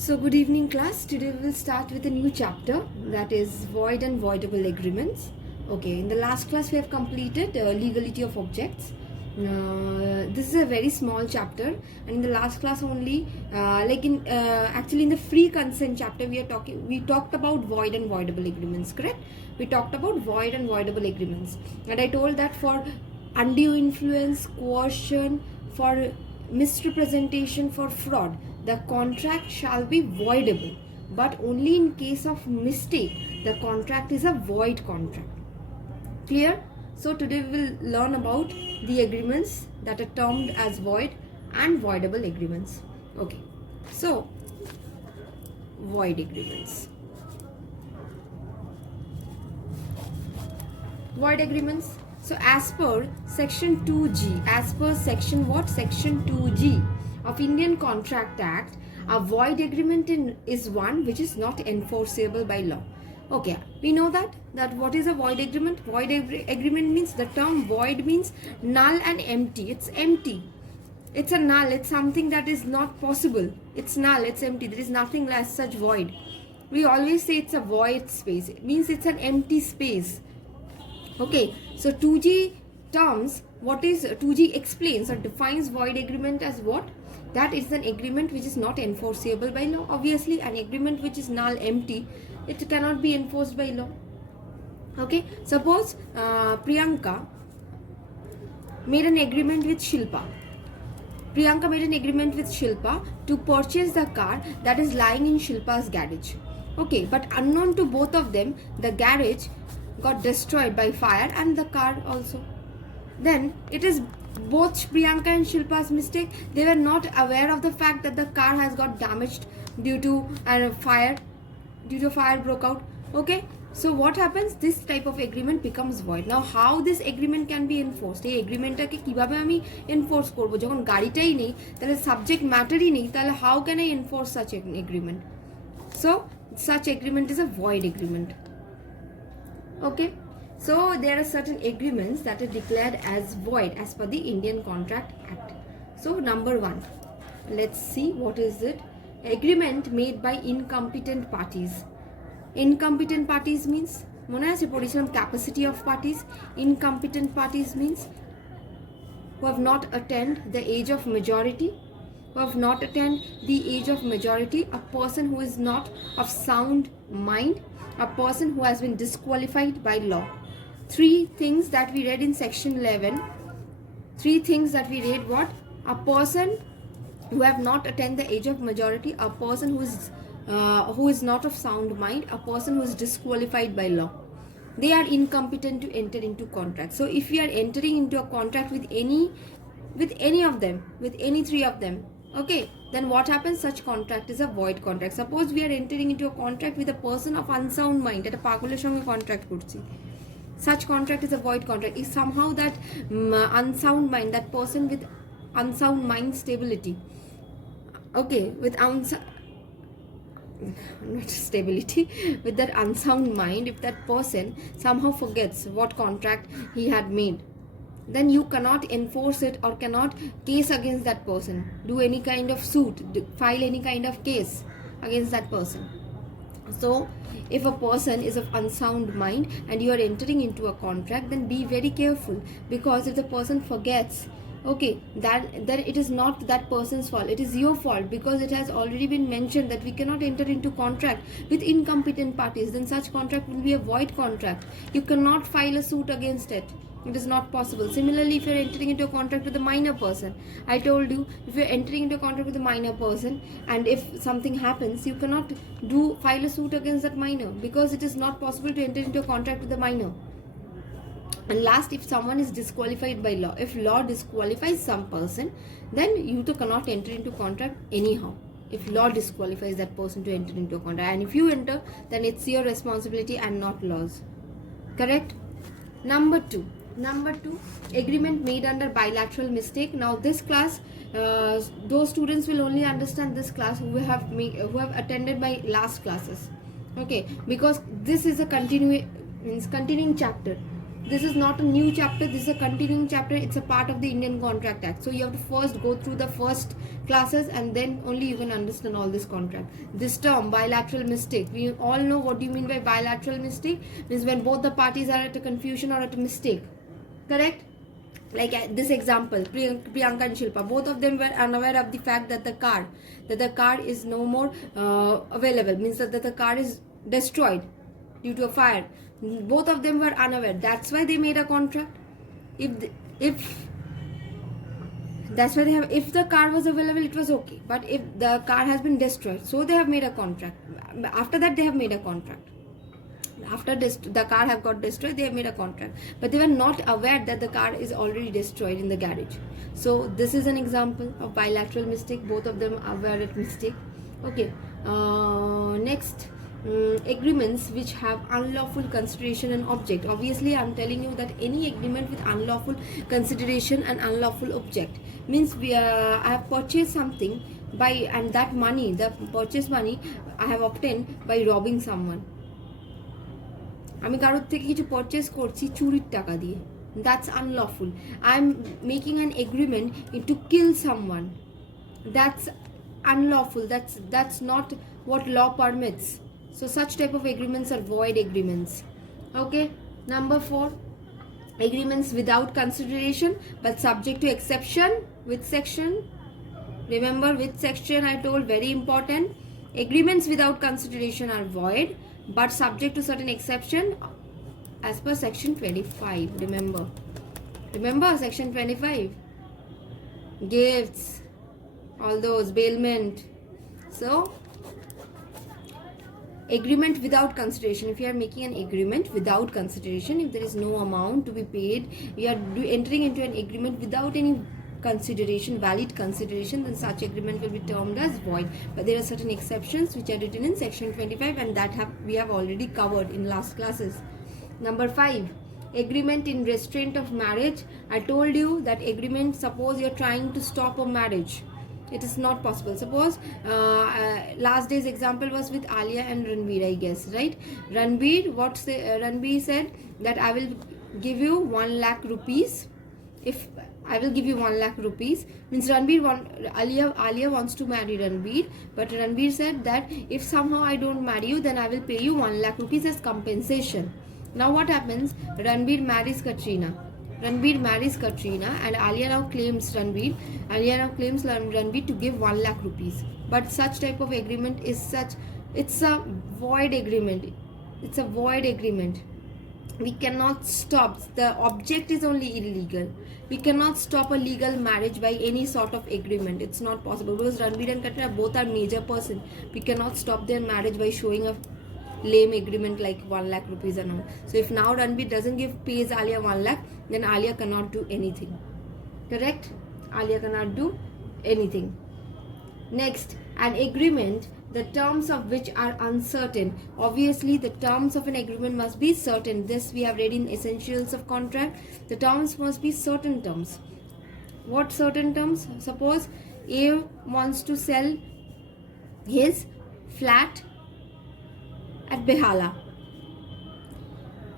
So good evening class. Today we will start with a new chapter, that is void and voidable agreements. Okay, in the last class we have completed legality of objects. This is a very small chapter, and in the last class only, actually in the free consent chapter we talked about void and voidable agreements, correct? We talked about void and voidable agreements, and I told that for undue influence, coercion, for misrepresentation, for fraud, the contract shall be voidable, but only in case of mistake the contract is a void contract. Clear? So today we will learn about the agreements that are termed as void and voidable agreements. Okay, so void agreements. Void agreements. So as per section 2G, as per section what? Section 2G of Indian Contract Act, a void agreement is one which is not enforceable by law. Okay, we know that what is a void agreement? Void agreement means, the term void means null and empty. It's empty. It's a null. It's something that is not possible. It's null. It's empty. There is nothing as such void. We always say it's a void space. It means it's an empty space. Okay, so 2G terms, what is 2G explains or defines void agreement as what? That is an agreement which is not enforceable by law. Obviously, an agreement which is null, empty, it cannot be enforced by law. Okay, suppose Priyanka made an agreement with Shilpa. Priyanka made an agreement with Shilpa to purchase the car that is lying in Shilpa's garage. Okay, but unknown to both of them, the garage got destroyed by fire and the car also. Then it is both Priyanka and Shilpa's mistake. They were not aware of the fact that the car has got damaged due to a fire broke out. Okay, so what happens? This type of agreement becomes void. Now how this agreement can be enforced? এই এগ্রিমেন্টটাকে কিভাবে আমি enforce করব? যখন গাড়িটাই নেই, তাহলে subject ম্যাটারই নেই, তাহলে how can I enforce such an agreement? So such agreement is a void agreement. Okay, so there are certain agreements that are declared as void as per the Indian Contract Act. So number one, let's see what is it. Agreement made by incompetent parties. Incompetent parties means, mone ache porishilam capacity of parties. Incompetent parties means who have not attained the age of majority. Who have not attained the age of majority, a person who is not of sound mind, a person who has been disqualified by law. Three things that we read in section 11. Three things that we read, what? A person who have not attained the age of majority, a person who is not of sound mind, a person who is disqualified by law. They are incompetent to enter into contract. So if we are entering into a contract with any of them, with any three of them, okay, then what happens? Such contract is a void contract. Suppose we are entering into a contract with a person of unsound mind, at a pagoler সঙ্গে contract করছি, such contract is a void contract. If somehow that unsound mind, that person with unsound mind stability, okay, with not stability, with that unsound mind, if that person somehow forgets what contract he had made, then you cannot enforce it or cannot case against that person, do any kind of suit, file any kind of case against that person. So if a person is of unsound mind and you are entering into a contract, then be very careful, because if the person forgets, okay, then it is not that person's fault, it is your fault, because it has already been mentioned that we cannot enter into contract with incompetent parties. Then such contract will be a void contract. You cannot file a suit against it. It is not possible. Similarly, if you are entering into a contract with a minor person, I told you, if you are entering into a contract with a minor person and if something happens, you cannot file a suit against that minor, because it is not possible to enter into a contract with a minor. And last, if someone is disqualified by law, if law disqualifies some person, then you too cannot enter into contract anyhow. If law disqualifies that person to enter into a contract, and if you enter, then it's your responsibility and not laws. Correct? Number two, agreement made under bilateral mistake. Now this class, those students will only understand this class who have attended my last classes. Okay, because this is a continuing chapter. this is not a new chapter, this is a continuing chapter, it's a part of the Indian Contract Act. So you have to first go through the first classes and then only you can understand all this contract. This term, bilateral mistake, we all know what do you mean by bilateral mistake. Means when both the parties are at a confusion or at a mistake. Correct? Like this example, Priyanka and Shilpa, both of them were unaware of the fact that the car is no more available, means that the car is destroyed due to a fire. Both of them were unaware, that's why they made a contract. If that's why if the car was available, it was okay, but if the car has been destroyed, so they have made a contract. After that they have made a contract. After the car have got destroyed, they have made a contract, but they were not aware that the car is already destroyed in the garage. So this is an example of bilateral mistake. Both of them are aware at mistake. Okay. Next, agreements which have unlawful consideration and object. Obviously I'm telling you that any agreement with unlawful consideration and unlawful object means I have purchased something by, and that money, the purchase money I have obtained by robbing someone. আমি কারোর থেকে কিছু purchase করছি চুরির টাকা দিয়ে, that's unlawful. I'm making an agreement to kill someone, that's unlawful. That's not what law permits. So such type of agreements are void agreements. Okay. Number 4, agreements without consideration but subject to exception. With section, remember which section I told, very important. Agreements without consideration are void but subject to certain exception as per section 25. Remember section 25, gifts, all those, bailment. So agreement without consideration, if you are making an agreement without consideration, if there is no amount to be paid, you are entering into an agreement without any consideration, valid consideration, then such agreement will be termed as void. But there are certain exceptions which are written in section 25 and that we have already covered in last classes. Number 5, agreement in restraint of marriage. I told you that agreement, suppose you are trying to stop a marriage, it is not possible. Suppose last day's example was with Alia and Ranveer, I guess, right? Ranveer said that I will give you 1 lakh rupees. If I will give you 1 lakh rupees, means Alia wants to marry Ranveer, but Ranveer said that if somehow I don't marry you, then I will pay you 1 lakh rupees as compensation. Now what happens? Ranveer marries Katrina and Alia now claims Ranveer to give 1 lakh rupees. But such type of agreement is it's a void agreement. We cannot stop, the object is only illegal. We cannot stop a legal marriage by any sort of agreement. It's not possible because Ranveer and Katrina both are major person. We cannot stop their marriage by showing a lame agreement like 1 lakh rupees and all. So if now Ranveer doesn't pays Alia 1 lakh, then Alia cannot do anything. Correct? Alia cannot do anything. Next, an agreement the terms of which are uncertain. Obviously the terms of an agreement must be certain. This we have read in Essentials of Contract. The terms must be certain terms. What certain terms? Suppose A wants to sell his flat at Behala,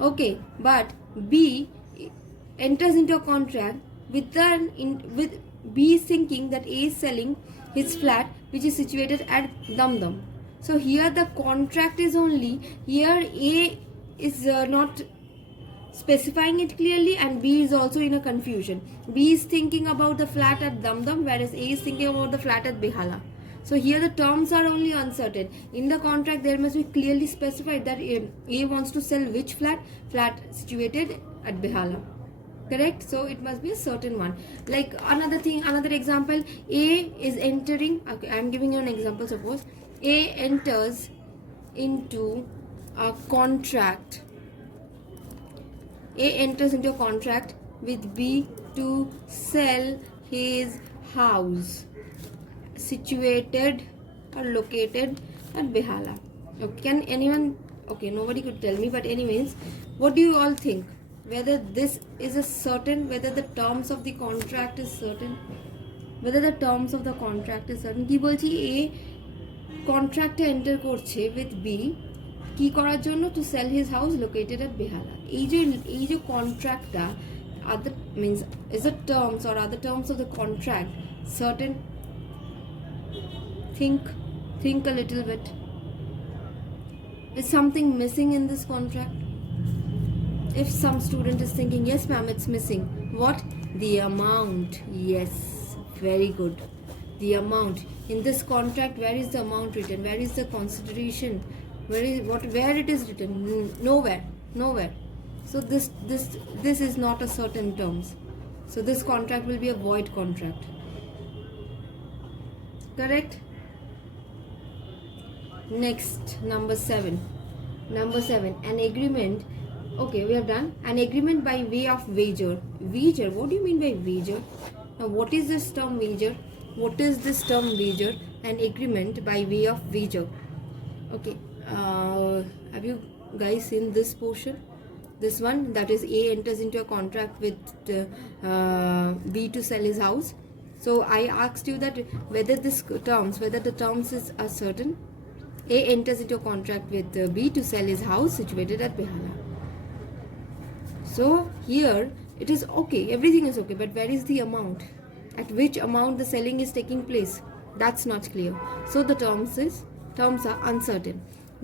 okay, but B enters into a contract with B is thinking that A is selling his flat which is situated at Damdam. So here the contract is only, here A is not specifying it clearly and B is also in a confusion. B is thinking about the flat at Damdam whereas A is thinking about the flat at Behala. So here the terms are only uncertain. In the contract there must be clearly specified that A wants to sell which flat situated at Behala. Correct? So it must be a certain one. Like another example, A is entering, okay, I am giving you an example. Suppose A enters into a contract. A enters into a contract with B to sell his house situated or located at Behala. Okay, can anyone, okay, nobody could tell me, but anyways, what do you all think? Whether this is a certain, whether the terms of the contract is certain, কি বলছি, A contract enter করছে with B কি করার জন্য? To sell his house located at Behala. এই যে কন্ট্রাক্টটা other means is the terms or other terms of the contract certain? Think a little bit. Is something missing in this contract? If some student is thinking, yes ma'am, it's missing, what? The amount. Yes, very good. The amount in this contract, where is the amount written? Where is the consideration? Where it is written? Nowhere. So this is not a certain terms, so this contract will be a void contract. Correct? Next, number 7, an agreement. Okay, we have done an agreement by way of wager. What do you mean by wager? Now what is this term wager? An agreement by way of wager. Okay, have you guys seen this portion? This one, that is A enters into a contract with B to sell his house. So I asked you that whether the terms is a certain. A enters into a contract with B to sell his house situated at Behala. So here it is okay, everything is okay, but where is the amount? At which amount the selling is taking place? That's not clear. So the terms are uncertain.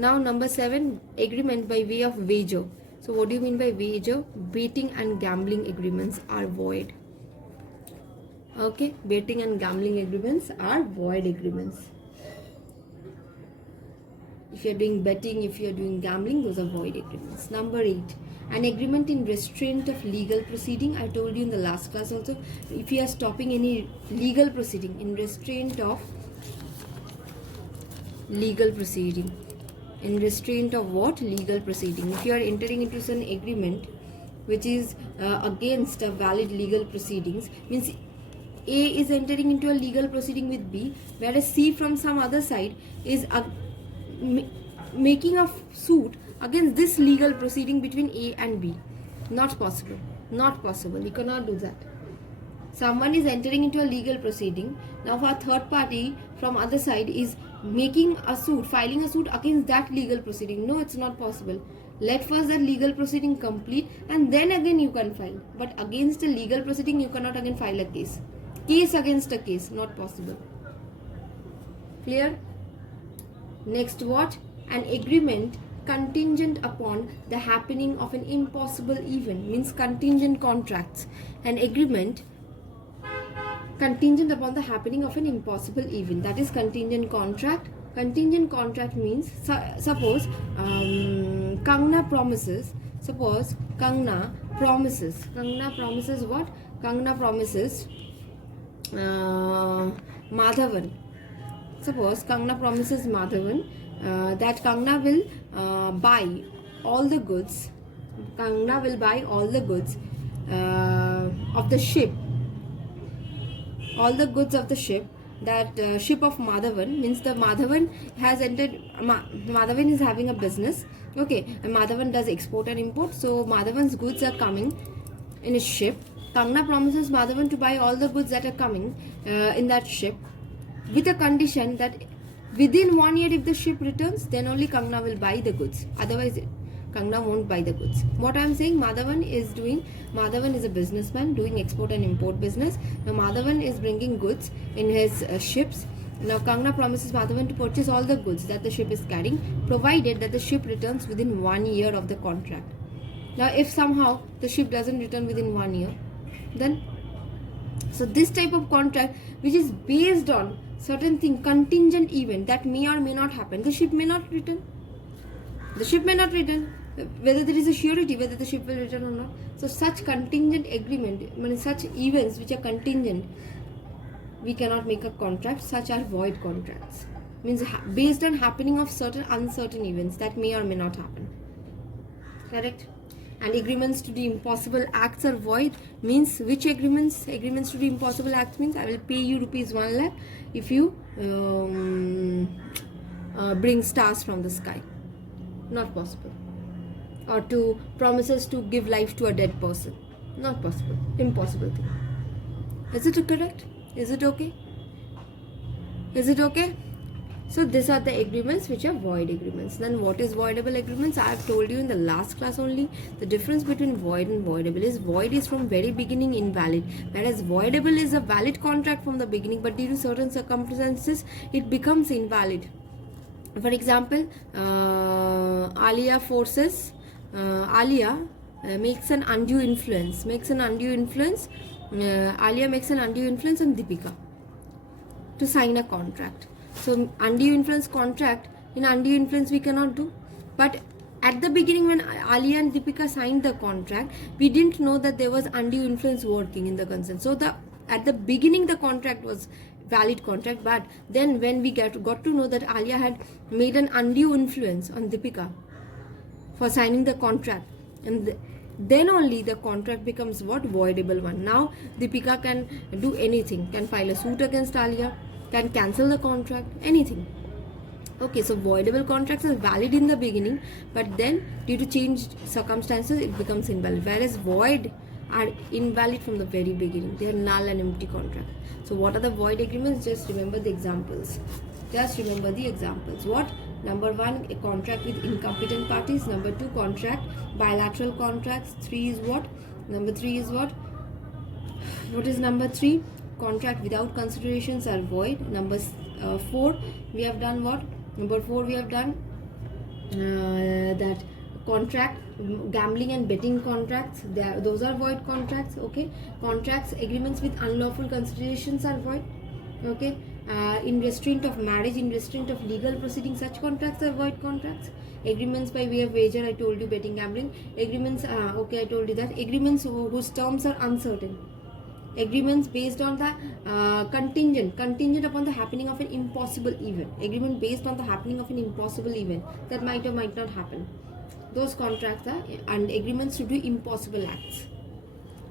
Now number 7, agreement by way of wager. So what do you mean by wager? Betting and gambling agreements are void. Okay, betting and gambling agreements are void agreements. If you are doing betting, if you are doing gambling, those are void agreements. Number 8, an agreement in restraint of legal proceeding. I told you in the last class also, if you are stopping any legal proceeding, in restraint of legal proceeding. In restraint of what? Legal proceeding. If you are entering into an agreement which is against a valid legal proceedings, means A is entering into a legal proceeding with B, whereas C from some other side is making a suit against this legal proceeding between A and B. Not possible. You cannot do that. Someone is entering into a legal proceeding. Now a third party from other side is filing a suit against that legal proceeding. No, it's not possible. Let first that legal proceeding complete and then again you can file. But against a legal proceeding you cannot again file a case. Case against a case, not possible. Clear? Next, what? An agreement contingent upon the happening of an impossible event, means contingent contracts. An agreement contingent upon the happening of an impossible event, that is contingent contract. Contingent contract means suppose Kangna promises what? Kangna promises Madhavan. Suppose Kangna promises Madhavan that Kangna will buy all the goods. Of the ship. All the goods of the ship. That ship of Madhavan, means the Madhavan has entered. Madhavan is having a business. Okay, and Madhavan does export and import. So Madhavan's goods are coming in his ship. Kangna promises Madhavan to buy all the goods that are coming in that ship, with a condition that within 1 year, if the ship returns, then only Kangna will buy the goods. Otherwise, Kangna won't buy the goods. What I am saying, Madhavan is a businessman doing export and import business. Now Madhavan is bringing goods in his ships. Now Kangna promises Madhavan to purchase all the goods that the ship is carrying, provided that the ship returns within 1 year of the contract. Now if somehow the ship doesn't return within 1 year, then so this type of contract which is based on certain thing, contingent event that may or may not happen, the ship may not return. Whether there is a surety whether the ship will return or not. So such contingent agreement, such events which are contingent, we cannot make a contract. Such are void contracts. Means based on happening of certain uncertain events that may or may not happen. Correct? And agreements to do impossible acts are void. Means which agreements? Agreements to do impossible acts means I will pay you rupees 1 lakh if you bring stars from the sky. Not possible. Or to promises to give life to a dead person. Not possible. Impossible thing. Is it correct? Is it okay? So these are the agreements which are void agreements. Then what is voidable agreements? I have told you in the last class only. The difference between void and voidable is void is from very beginning invalid, whereas voidable is a valid contract from the beginning, but due to certain circumstances it becomes invalid. For example, Alia forces Alia makes an undue influence. Alia makes an undue influence on Deepika to sign a contract. So undue influence contract, in undue influence we cannot do. But at the beginning when Alia and Deepika signed the contract, we didn't know that there was undue influence working in the consent. So at the beginning the contract was valid contract, but then when we got to know that Alia had made an undue influence on Deepika for signing the contract, and then only the contract becomes what? Voidable one. Now Deepika can do anything, can file a suit against Alia, can cancel the contract, anything. Okay, so voidable contracts are valid in the beginning, but then due to changed circumstances it becomes invalid, whereas void are invalid from the very beginning. They are null and empty contract. So what are the void agreements? Just remember the examples. What? Number 1, a contract with incompetent parties. Number 2, contract, bilateral contracts. 3 is what? Number 3 is what? What is number 3? Contract without considerations are void. Number 4, we have done what? Number 4, we have done that contract, gambling and betting contracts, those are void contracts. Okay, contracts, agreements with unlawful considerations are void. Okay, in restraint of marriage, in restraint of legal proceedings, such contracts are void contracts. Agreements by way of wager, I told you, betting, gambling. Agreements, okay, I told you that. Agreements whose terms are uncertain. Agreements based on the contingent upon the happening of an impossible event. Agreement based on the happening of an impossible event that might or might not happen. Those contracts are, and agreements to do impossible acts,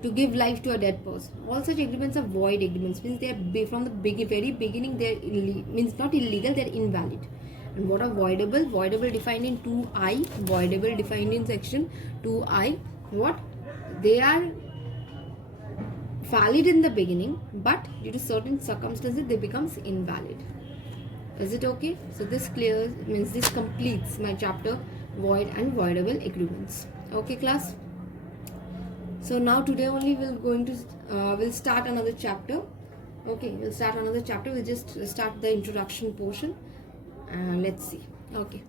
to give life to a dead person. All such agreements are void agreements, means they are from the very beginning. They are means not illegal, they are invalid. And what are voidable? Voidable defined in 2I. Voidable defined in section 2I. What? They are valid in the beginning, but due to certain circumstances they becomes invalid. Is it okay? So this clears, means this completes my chapter void and voidable agreements. Okay, class. So now today only we'll start another chapter. Okay, we'll start another chapter. We'll just start the introduction portion. Let's see. Okay.